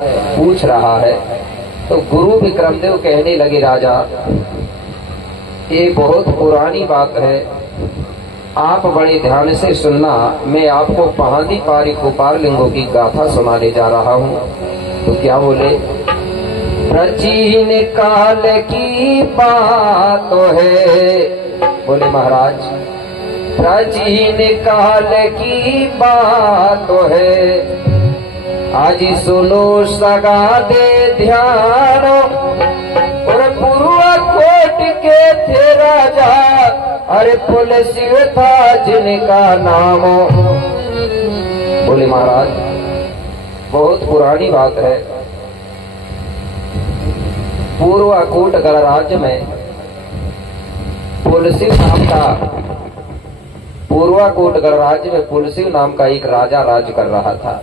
पूछ रहा है। तो गुरु विक्रमदेव कहने लगे, राजा ये बहुत पुरानी बात है, आप बड़े ध्यान से सुनना। मैं आपको पहाड़ी पारी गोपाललिंगों की गाथा सुनाने जा रहा हूँ। तो क्या बोले? प्राचीन काल की बात है, बोले महाराज प्राचीन काल की बात है, आज सुनो सगा दे ध्यान, और पूर्वा कोट के थे राजा, अरे पुलसिव था जिनका नाम। बोले महाराज बहुत पुरानी बात है, पूर्वाकोट गणराज्य में पुलसिव नाम का, पूर्वाकोट गणराज्य में पुलसिव नाम का एक राजा राज कर रहा था।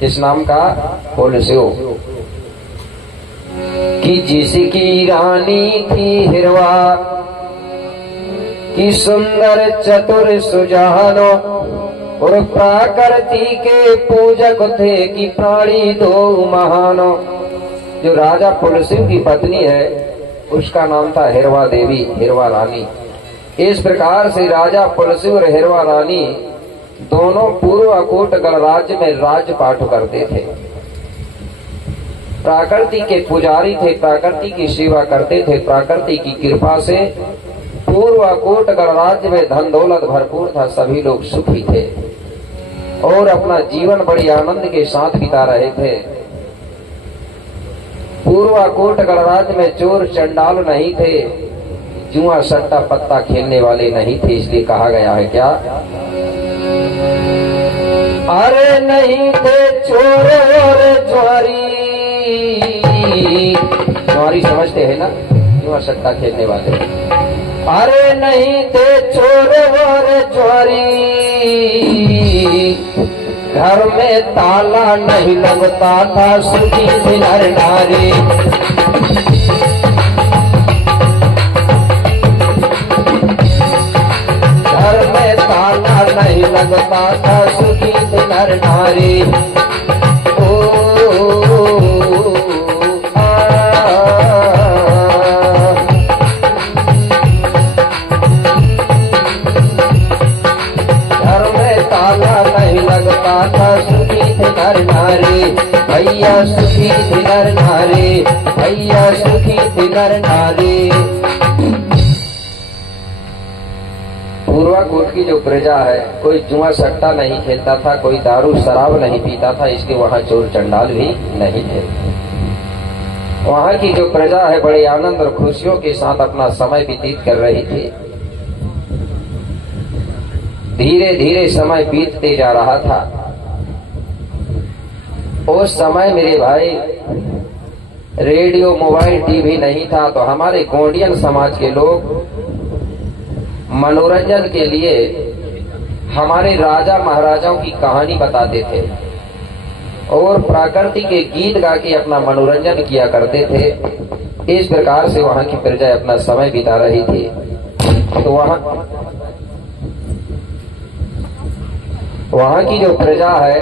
किस नाम का? पुलसिव। कि जिसकी रानी थी हिरवा, कि सुंदर चतुर सुजानो, और प्रकृति के पूजक थे कि प्राणी दो महानो। जो राजा पुलसिव की पत्नी है उसका नाम था हिरवा देवी, हिरवा रानी। इस प्रकार से राजा पुलसिव और हिरवा रानी दोनों पूर्वाकोट गणराज्य में राजपाट करते थे। प्रकृति के पुजारी थे, प्रकृति की सेवा करते थे। प्रकृति की कृपा से पूर्वाकोट गणराज्य में धन दौलत भरपूर था, सभी लोग सुखी थे और अपना जीवन बड़ी आनंद के साथ बिता रहे थे। पूर्वाकोट गणराज्य में चोर चंडाल नहीं थे, जुआ सट्टा पत्ता खेलने वाले नहीं थे। इसलिए कहा गया है क्या? अरे नहीं थे चोर और ज्वारी, ज्वारी समझते हैं ना, जुआ सट्टा खेलने वाले। अरे नहीं थे चोर और ज्वारी, घर में ताला नहीं लगता था, सुखी थी नर नारी। घर में ताला नहीं लगता था, सुखी थी नर नारी। भैया सुखी थी नर नारी, भैया सुखी थी नर नारी। पूर्वाकोट की जो प्रजा है, कोई जुआ सट्टा नहीं खेलता था, कोई दारू शराब नहीं पीता था, इसलिए वहाँ चोर चंडाल भी नहीं थे। वहाँ की जो प्रजा है बड़े आनंद और खुशियों के साथ अपना समय व्यतीत कर रही थी। धीरे धीरे समय बीतते जा रहा था। उस समय मेरे भाई रेडियो मोबाइल टीवी नहीं था, तो हमारे गोंडियन समाज के लोग मनोरंजन के लिए हमारे राजा महाराजाओं की कहानी बताते थे और प्रकृति के गीत गा के अपना मनोरंजन किया करते थे। इस प्रकार से वहां की प्रजा अपना समय बिता रही थी। तो वहां की जो प्रजा है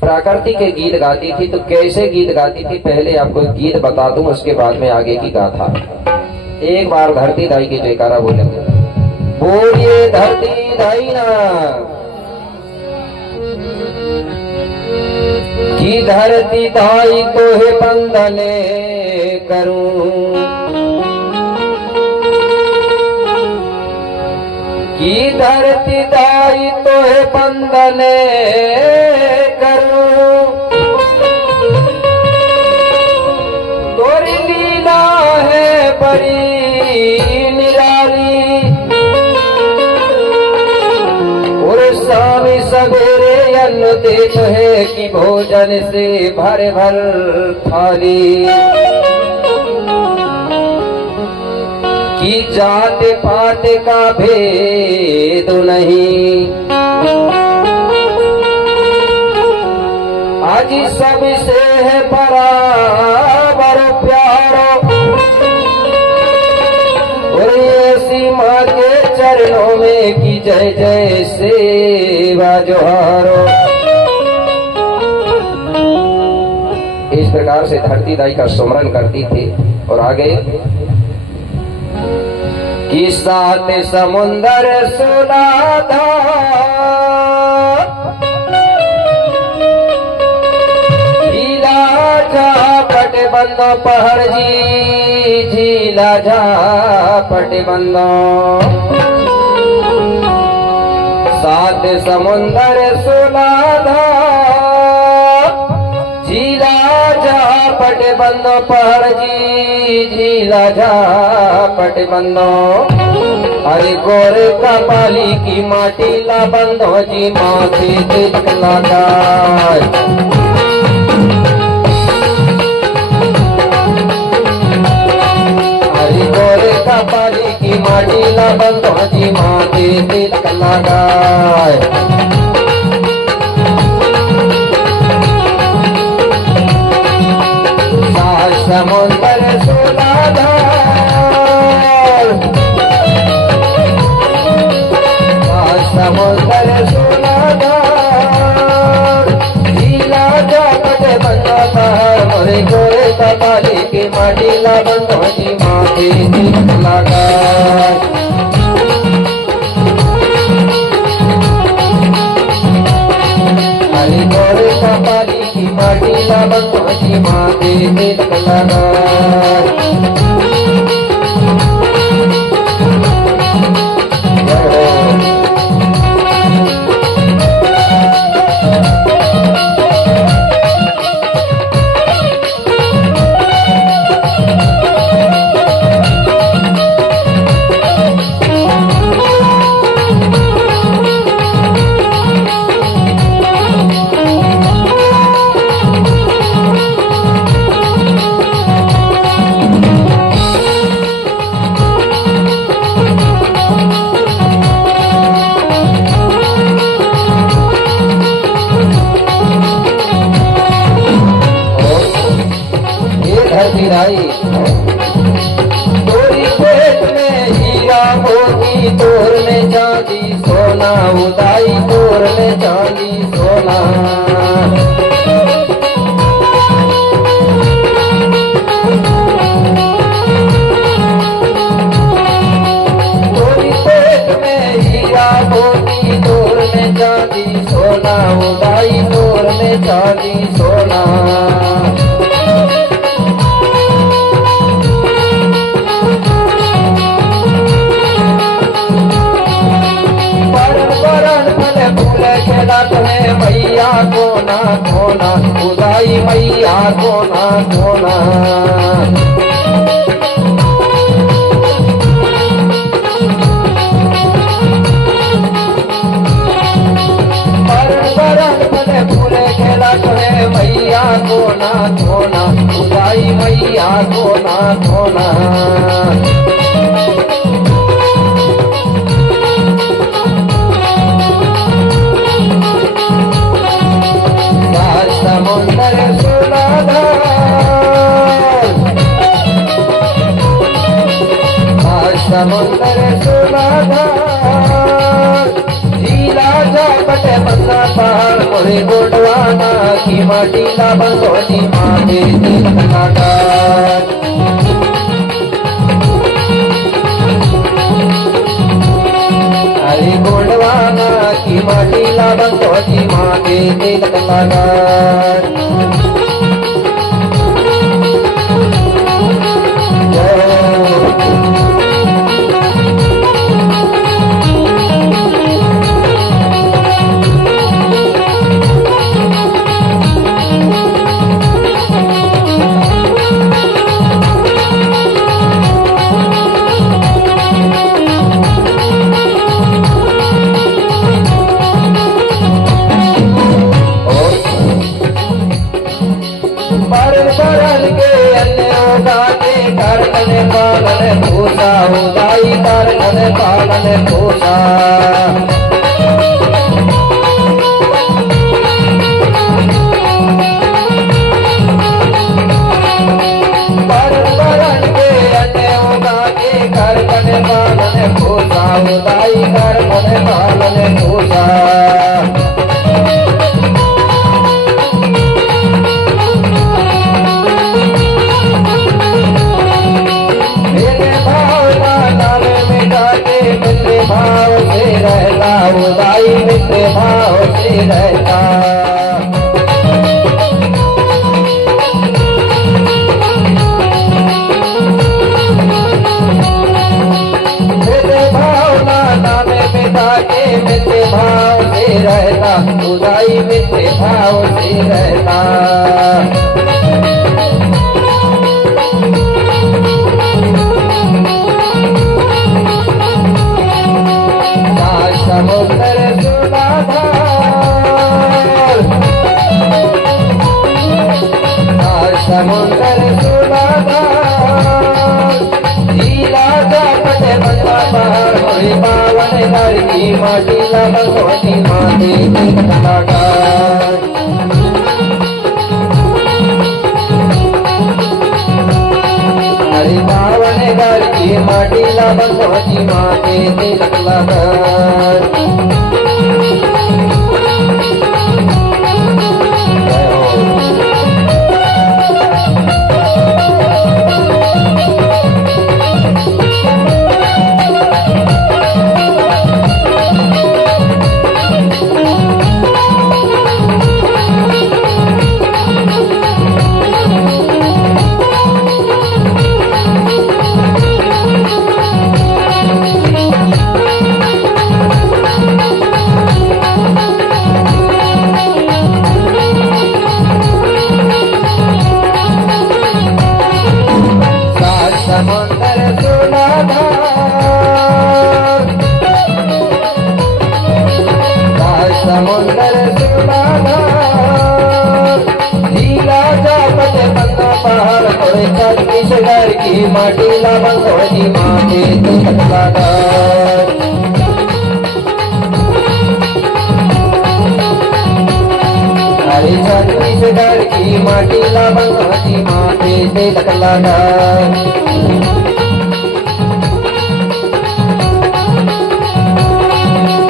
प्रकृति के गीत गाती थी। तो कैसे गीत गाती थी, पहले आपको गीत बता दूं, उसके बाद में आगे की गाथा। एक बार धरती दाई की जयकारा बोलेंगे। बोलिए धरती दाई ना कि धरती दाई तो है बंदने करूं, कि धरती दाई तो है बंदने करूं, तोरी लीला है बड़ी निराली, और शाम सवेरे अन्न देत है कि भोजन से भर भर थाली, कि जात पात का भेद नहीं, आज सबसे है बराबर प्यारो, और ऐसी माँ के चरणों में की जय जय सेवा जोहारो। इस प्रकार से धरती दाई का सुमरन करती थी। और आगे कि 7 समुंदर 16 धार झीला झापट बंदो पहाड़ जी झीला झापट बंदो 7 समुंदर 16 धार झीला झापट बंदो पहाड़ जी झीला झापट बंदो अरे गोरे कपाली की माटी ला बंदो जी माथे तिलक लगाए अरे गोरे कपाली की माटी ला बंदो जी माथे तिलक लगाए समुंदर 16 धार समुंदर 16 धार झीला झापट बंदो पहाड़ मोरे गोरे कपाली की माटी ला बंदो जी माथे तिलक लगाए अरे गोरे कपाली की माटी ला बंदो जी माथे तिलक लगाए तोरी पेट में हीरा मोती तोर में चांदी सोना उदाई तोर में चांदी सोना तोरी पेट में हीरा मोती तोर में चांदी सोना उदाई तोर में चांदी सोना मैया कोना कोना उदाई मैया कोना कोना बरन बने फूले खेला करे मैया कोना कोना उदाई मैया कोना कोना समुंदर 16 धार समुंदर 16 धार झीला झापट बंदा पहाड़ मोरे गोडवाना की माटी ला बंदो जी माथे तिलक लगाए अरे गोडवाना की माटी ला बंदो जी माथे तिलक लगाए पालन भूसा उदाई पालन पालन भूसा बरन के अन्य उगा के कर पालन भूसा उदाई कर पालन भूसा भाव से रहता, उदाई मित्र भाव से रहता। समुद्र सुधाधार, समुद्र सुधाधार, लीला जापट बंदा पहाड़ होई पावन घर की माटी लगन होती माते कलाकार। हरि पावन घर की माटी लगन होती माते कलाकार। समुद्र सुधाधार, समुद्र सुधाधार, लीला जापट बंदा पहाड़ होए छत्तीसगढ़ की माटी लगन होती माते कलाकार। हरि छत्तीसगढ़ की माटी लगन होती माते कलाकार।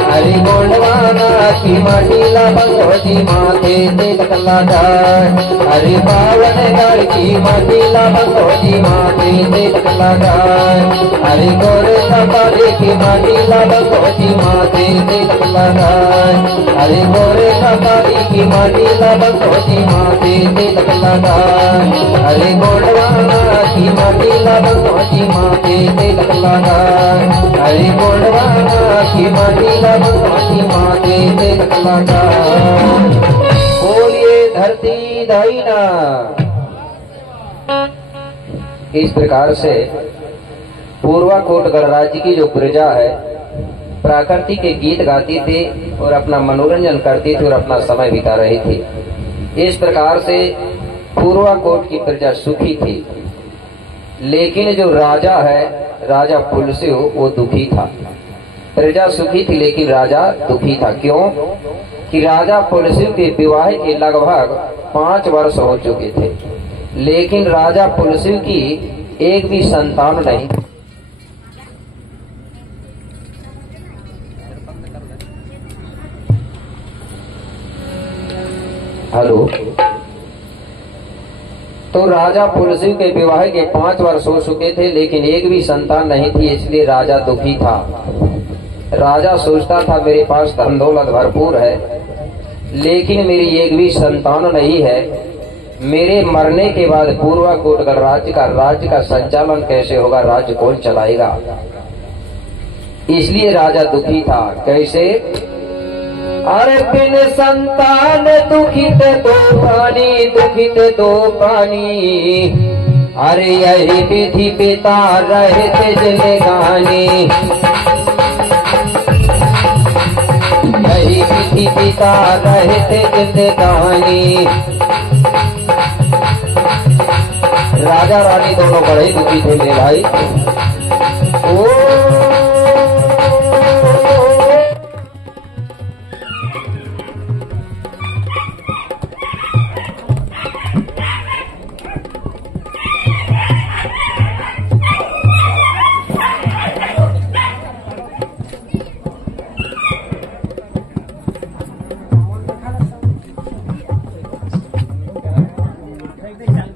हरि गोंडवाना की माटी लगन होती माते कलाकार। हरि पावन घर की माटी लगन होती माते कलाकार। हरि गोरे कपाली की माटी लगन होती माते कलाकार। हरि गोरे कपाली की माटी लगन होती माते कलाकार। हरि गोंडवाना की माटी लगन होती माते कलाकार। हरि गोंडवाना की माटी लगन होती माते कलाकार। बोलिए धरती दाईना। इस प्रकार से पूर्वाकोट गणराज्य की जो प्रजा है प्राकृतिक के गीत गाती थी और अपना मनोरंजन करती थी और अपना समय बिता रही थी। इस प्रकार से पूर्वाकोट की प्रजा सुखी थी। लेकिन जो राजा है, राजा पुलसिव, वो दुखी था। प्रजा सुखी थी लेकिन राजा दुखी था। क्यों? कि राजा पुलसिव के विवाह के लगभग 5 वर्ष हो चुके थे, लेकिन राजा पुलसिव की एक भी संतान नहीं। हेलो। तो राजा पुलसिव के विवाह के 5 वर्ष हो चुके थे लेकिन एक भी संतान नहीं थी, इसलिए राजा दुखी था। राजा सोचता था मेरे पास धन दौलत भरपूर है लेकिन मेरी एक भी संतान नहीं है। मेरे मरने के बाद पूर्वाकोट राज्य का संचालन कैसे होगा, राज्य कौन चलाएगा? इसलिए राजा दुखी था। कैसे? अरे बिन संतान दुखित दो प्राणी, अरे यही विधि पिता रहते जिंदगानी, यही विधि पिता रहते जिंदगानी। राजा रानी दोनों बड़े ही दुखी थे मेरे भाई। ओ नहीं